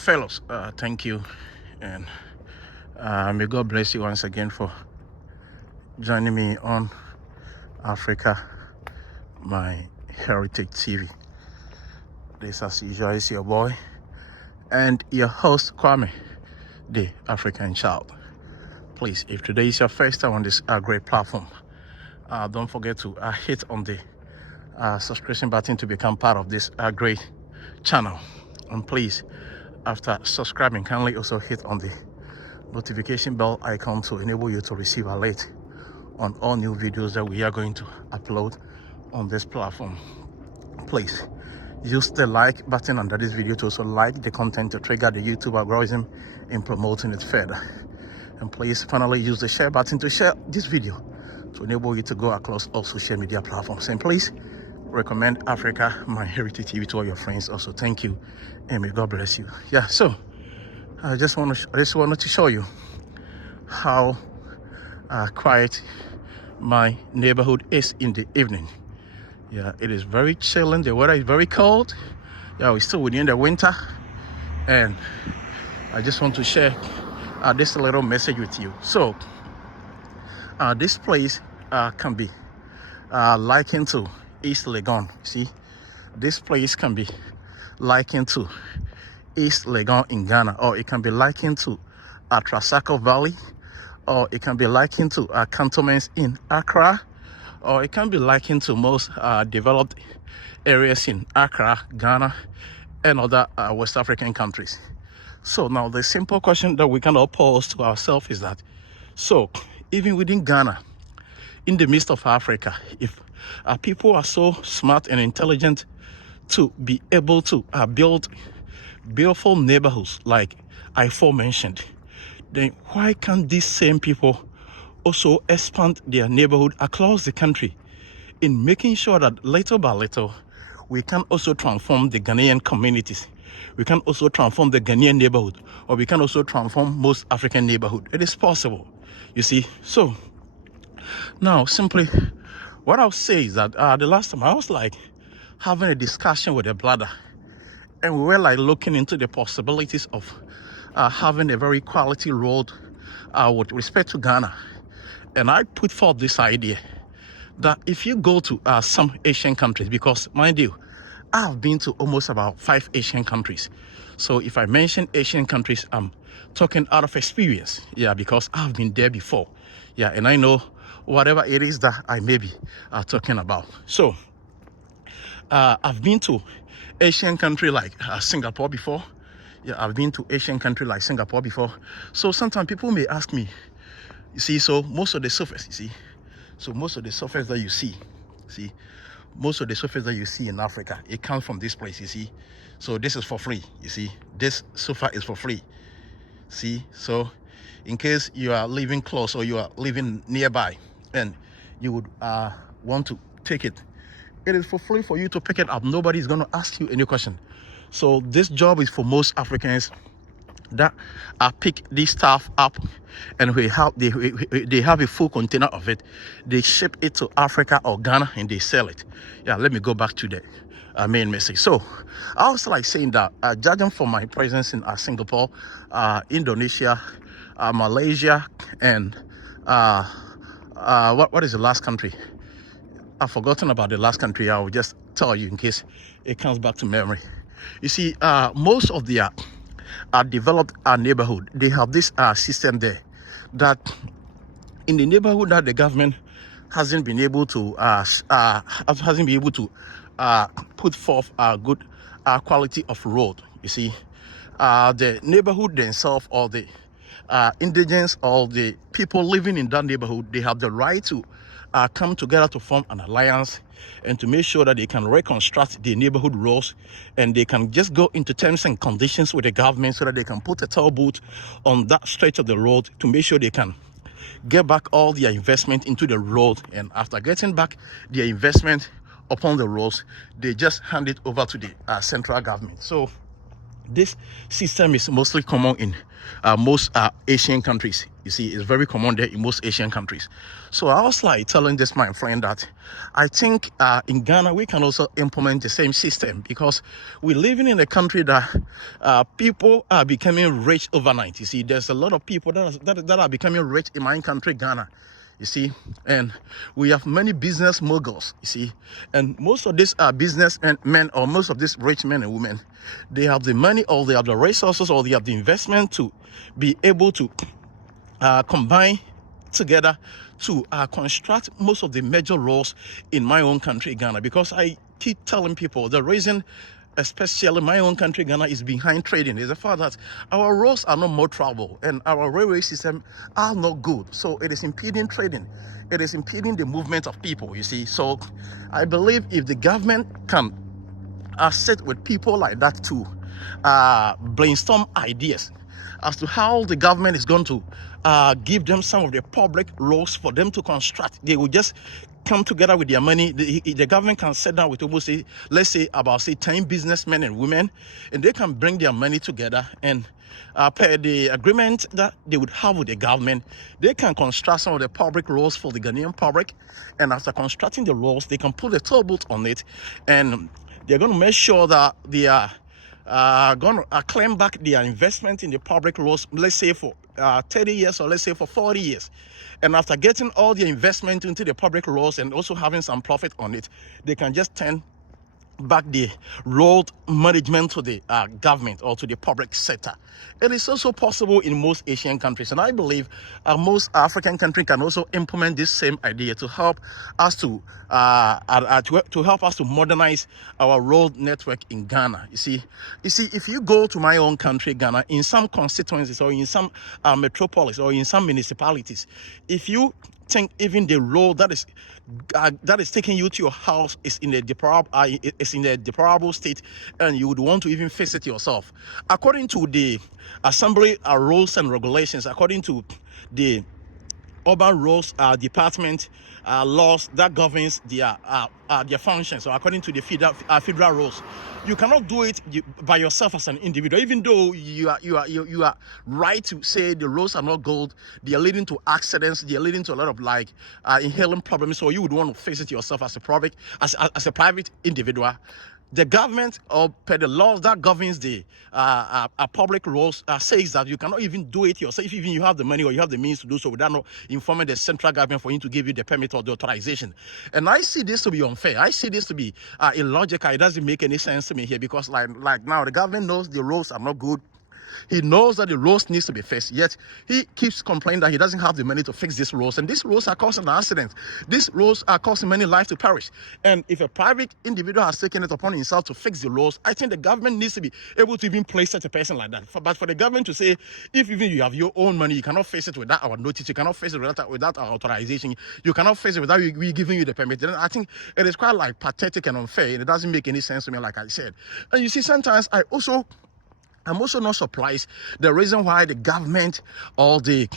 fellows, thank you, and may God bless you once again for joining me on Africa, my heritage TV. This, as usual, is your boy and your host, Kwame, the African child. Please, if today is your first time on this great platform, don't forget to hit on the subscription button to become part of this great channel. And please, after subscribing, kindly also hit on the notification bell icon to enable you to receive alert on all new videos that we are going to upload on this platform. Please use the like button under this video to also like the content to trigger the YouTube algorithm in promoting it further. And please finally use the share button to share this video to enable you to go across all social media platforms. And please recommend Africa, my heritage TV, to all your friends. Also, thank you, and may God bless you. Yeah, so I just wanted to show you how quiet my neighborhood is in the evening. Yeah, it is very chilling. The weather is very cold. Yeah, we're still within the winter, and I just want to share this little message with you. So this place can be likened to East Legon. See, this place can be likened to East Legon in Ghana, or it can be likened to Trasacco Valley, or it can be likened to cantonments in Accra, or it can be likened to most developed areas in Accra, Ghana, and other West African countries. So now the simple question that we can all pose to ourselves is that, so even within Ghana, in the midst of Africa, if people are so smart and intelligent to be able to build beautiful neighborhoods like I aforementioned, then why can't these same people also expand their neighborhood across the country in making sure that little by little we can also transform the Ghanaian communities? We can also transform the Ghanaian neighborhood, or we can also transform most African neighborhood. It is possible, you see. So now, simply, what I'll say is that the last time I was like having a discussion with a brother, and we were like looking into the possibilities of having a very quality road with respect to Ghana. And I put forth this idea that if you go to some Asian countries, because mind you, I've been to almost about 5 Asian countries. So if I mention Asian countries, I'm talking out of experience. Yeah, because I've been there before. Yeah, and I know whatever it is that I may be talking about. So I've been to Asian country like Singapore before. Yeah, I've been to Asian country like Singapore before. So sometimes people may ask me, you see, so most of the surface, you see, so most of the surface that you see, most of the surface that you see in Africa, it comes from this place, you see. So this is for free, you see. This sofa is for free, see. So in case you are living close or you are living nearby and you would want to take it, it is for free for you to pick it up. Nobody is going to ask you any question. So this job is for most Africans that pick this stuff up, and they have a full container of it. They ship it to Africa or Ghana and they sell it. Yeah, let me go back to the main message. So I was like saying that judging from my presence in Singapore, Indonesia, Malaysia, and what is the last country? I've forgotten about the last country. I will just tell you in case it comes back to memory. You see, most of the developed neighborhood, they have this system there that in the neighborhood that the government hasn't been able to put forth a good quality of road. You see, the neighborhood themselves, or the indigents, or the people living in that neighborhood, they have the right to come together to form an alliance and to make sure that they can reconstruct the neighborhood roads, and they can just go into terms and conditions with the government so that they can put a toll booth on that stretch of the road to make sure they can get back all their investment into the road. And after getting back their investment upon the roads, they just hand it over to the central government. So This system is mostly common in most Asian countries. You see, it's very common there in most Asian countries. So I was like telling this my friend that I think in Ghana we can also implement the same system, because we're living in a country that people are becoming rich overnight. You see, there's a lot of people that are becoming rich in my country, Ghana. You see, and we have many business moguls, you see, and most of these business men, or most of these rich men and women, they have the money, or they have the resources, or they have the investment to be able to combine together to construct most of the major roads in my own country, Ghana. Because I keep telling people the reason, especially my own country, Ghana, is behind trading is the fact that our roads are not more travel and our railway system are not good. So it is impeding trading. It is impeding the movement of people, you see. So I believe if the government can sit with people like that to brainstorm ideas as to how the government is going to give them some of the public roads for them to construct. They will just come together with their money. The government can sit down with almost, let's say, about 10 businessmen and women, and they can bring their money together, and per the agreement that they would have with the government, they can construct some of the public roads for the Ghanaian public. And after constructing the roads, they can put a toll booth on it, and they're going to make sure that they are going to claim back their investment in the public roads, let's say for 30 years, or let's say for 40 years. And after getting all the investment into the public roads and also having some profit on it, they can just turn back the road management to the government or to the public sector. It is also possible in most Asian countries, and I believe most African countries can also implement this same idea to help us to help us to modernize our road network in Ghana. You see, if you go to my own country, Ghana, in some constituencies or in some metropolis or in some municipalities, if you think even the road that is taking you to your house is in a deplorable state, and you would want to even fix it yourself, according to the assembly rules and regulations, according to the urban roads department laws that governs their functions. So according to the federal rules, you cannot do it by yourself as an individual, even though you are right to say the roads are not good, they are leading to accidents, they are leading to a lot of inhaling problems. So you would want to face it yourself as a private individual. The government, or per the laws that governs the public roads, says that you cannot even do it yourself, if even you have the money or you have the means to do so, without informing the central government for him to give you the permit or the authorization. And I see this to be unfair. I see this to be illogical. It doesn't make any sense to me here, because like now the government knows the roads are not good. He knows that the roads needs to be fixed, yet he keeps complaining that he doesn't have the money to fix these roads. And these roads are causing accidents. These roads are causing many lives to perish. And if a private individual has taken it upon himself to fix the roads, I think the government needs to be able to even place such a person like that. But for the government to say, if even you have your own money, you cannot fix it without our notice, you cannot fix it without our authorization, you cannot fix it without we giving you the permit, then I think it is quite pathetic and unfair, and it doesn't make any sense to me, like I said. And you see, sometimes I'm also not surprised the reason why the government or the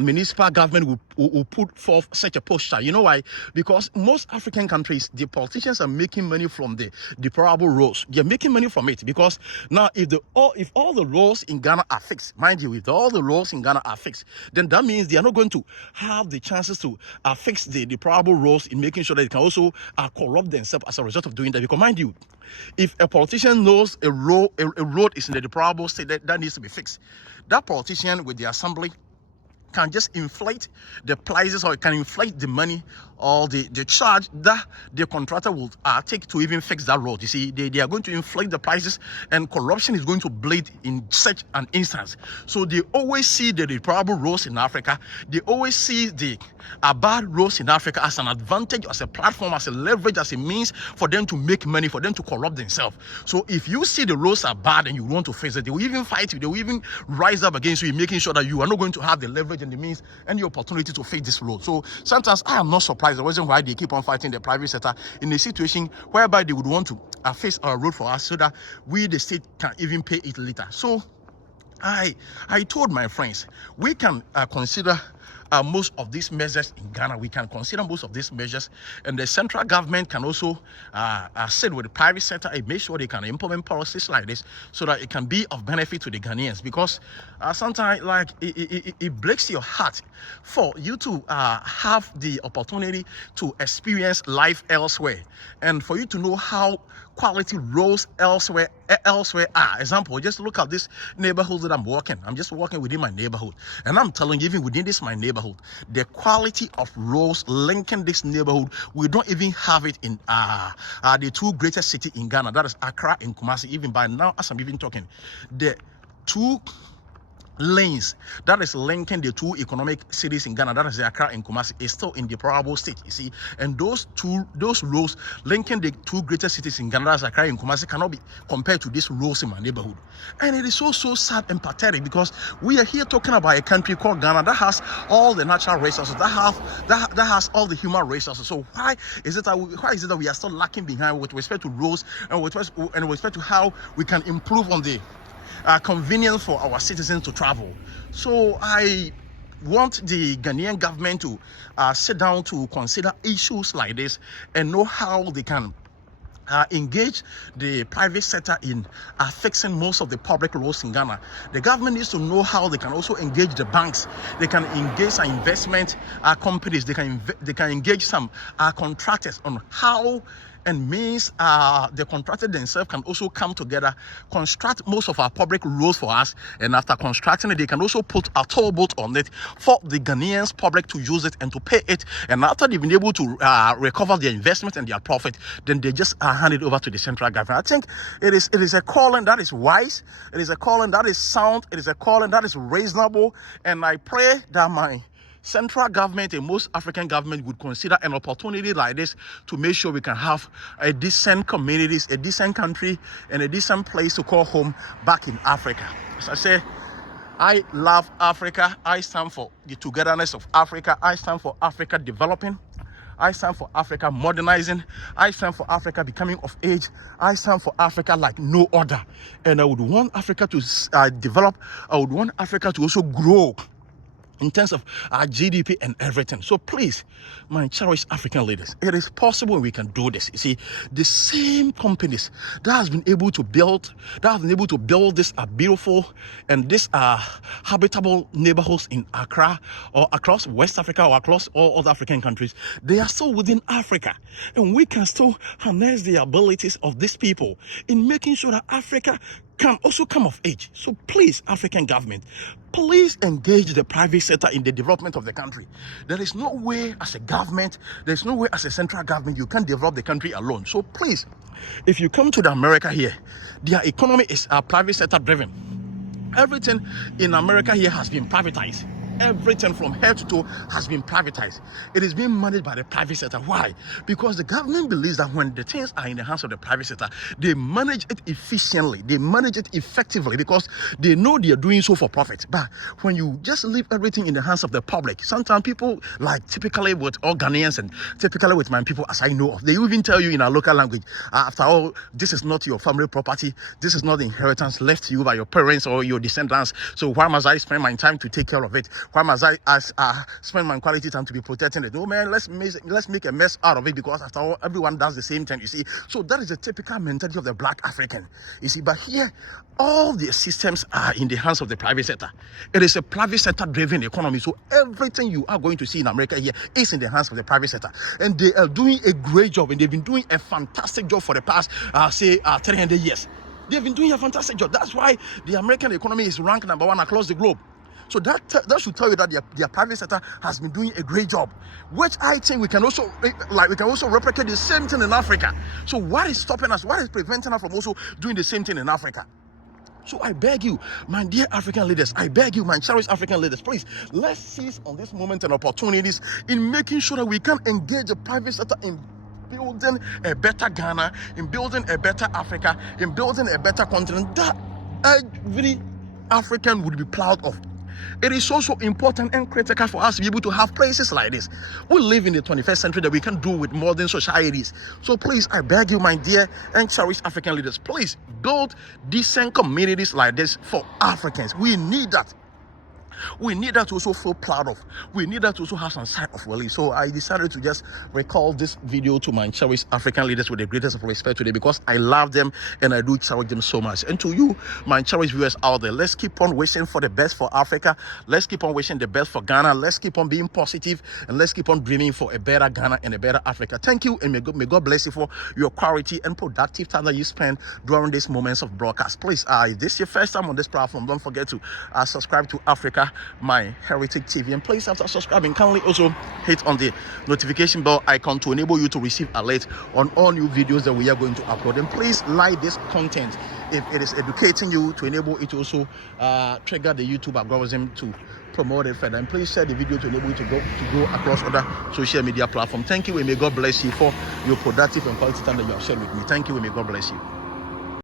municipal government will put forth such a posture. You know why? Because most African countries, the politicians are making money from the deplorable roads. They're making money from it, because now if all the roads in Ghana are fixed, mind you, if all the roads in Ghana are fixed, then that means they are not going to have the chances to fix the deplorable roads, in making sure that they can also corrupt themselves as a result of doing that. Because mind you, if a politician knows a road is in the deplorable state that needs to be fixed, that politician with the assembly can just inflate the prices, or it can inflate the money or the charge that the contractor will take to even fix that road. You see, they are going to inflate the prices, and corruption is going to bleed in such an instance. So they always see the deplorable roads in Africa, they always see the bad roads in Africa as an advantage, as a platform, as a leverage, as a means for them to make money, for them to corrupt themselves. So if you see the roads are bad and you want to fix it, they will even fight you, they will even rise up against you, making sure that you are not going to have the leverage and the means and the opportunity to fix this road. So sometimes I am not surprised the reason why they keep on fighting the private sector in a situation whereby they would want to fix our road for us, so that we, the state, can even pay it later. So I told my friends, we can consider most of these measures in Ghana. We can consider most of these measures, and the central government can also sit with the private sector and make sure they can implement policies like this so that it can be of benefit to the Ghanaians. Because sometimes, like, it breaks your heart for you to have the opportunity to experience life elsewhere, and for you to know how quality roads elsewhere are. Example, just look at this neighborhood that I'm just walking within my neighborhood, and I'm telling you, even within my neighborhood, the quality of roads linking this neighborhood, we don't even have it in the two greatest cities in Ghana, that is Accra and Kumasi. Even by now, as I'm even talking, the two lanes that is linking the two economic cities in Ghana, that is Accra and Kumasi, is still in the deplorable state, you see. And those roads linking the two greatest cities in Ghana, that is Accra and Kumasi, cannot be compared to these roads in my neighborhood. And it is so sad and pathetic, because we are here talking about a country called Ghana that has all the natural resources, that has all the human resources. So why is it that we are still lacking behind with respect to roads and with respect to how we can improve on the convenience for our citizens to travel? So I want the Ghanaian government to sit down to consider issues like this and know how they can engage the private sector in fixing most of the public roads in Ghana. The government needs to know how they can also engage the banks. They can engage some investment companies. They can engage some contractors on how and means the contractors themselves can also come together, construct most of our public roads for us, and after constructing it, they can also put a toll booth on it for the Ghanaians public to use it and to pay it. And after they've been able to recover their investment and their profit, then they just hand it over to the central government. I think it is a calling that is wise. It is a calling that is sound. It is a calling that is reasonable. And I pray that my central government and most African government would consider an opportunity like this to make sure we can have a decent communities, a decent country, and a decent place to call home back in Africa. As I say, I love Africa. I stand for the togetherness of Africa. I stand for Africa developing. I stand for Africa modernizing. I stand for Africa becoming of age. I stand for Africa like no other. And I would want Africa to develop. I would want Africa to also grow in terms of our GDP and everything. So please, my cherished African leaders, it is possible we can do this. You see, the same companies that has been able to build this beautiful and this habitable neighborhoods in Accra or across West Africa or across all other African countries, they are still within Africa, and we can still harness the abilities of these people in making sure that Africa can also come of age. So please, African government, please engage the private sector in the development of the country. There is no way as a government, there's no way as a central government you can develop the country alone. So please, if you come to the America here, their economy is private sector driven. Everything in America here has been privatized. Everything from head to toe has been privatized. It is being managed by the private sector. Why? Because the government believes that when the things are in the hands of the private sector, they manage it efficiently, they manage it effectively, because they know they are doing so for profit. But when you just leave everything in the hands of the public, sometimes people, like typically with all Ghanaians and typically with my people, as I know of, they even tell you in our local language, after all, this is not your family property, this is not the inheritance left to you by your parents or your descendants, so why must I spend my time to take care of it? Why must I spend my quality time to be protecting it? No, man, let's make a mess out of it, because after all, everyone does the same thing, you see. So that is a typical mentality of the black African, you see. But here, all the systems are in the hands of the private sector. It is a private sector driven economy. So everything you are going to see in America here is in the hands of the private sector. And they are doing a great job, and they've been doing a fantastic job for the past, 300 years. They've been doing a fantastic job. That's why the American economy is ranked #1 across the globe. So that should tell you that their private sector has been doing a great job, which I think we can also replicate the same thing in Africa. So what is stopping us? What is preventing us from also doing the same thing in Africa? So I beg you, my dear African leaders, I beg you, my cherished African leaders, please, let's seize on this moment and opportunities in making sure that we can engage the private sector in building a better Ghana, in building a better Africa, in building a better continent that every African would be proud of. It is also important and critical for us to be able to have places like this. We live in the 21st century that we can do with modern societies. So please, I beg you, my dear and cherished African leaders, please build decent communities like this for Africans. We need that. We need that to also feel proud of. We need that to also have some sign of relief. So I decided to just recall this video to my cherished African leaders with the greatest of respect today, because I love them and I do cherish them so much. And to you, my cherished viewers out there, let's keep on wishing for the best for Africa. Let's keep on wishing the best for Ghana. Let's keep on being positive, and let's keep on dreaming for a better Ghana and a better Africa. Thank you, and may God bless you for your quality and productive time that you spend during these moments of broadcast. Please, if this is your first time on this platform, don't forget to subscribe to Africa, my Heritage TV, and please, after subscribing, kindly also hit on the notification bell icon to enable you to receive alert on all new videos that we are going to upload. And please like this content if it is educating you, to enable it to also trigger the YouTube algorithm to promote it further. And please share the video to enable you to go across other social media platforms. Thank you, and may God bless you for your productive and quality time that you have shared with me. Thank you, and may God bless you.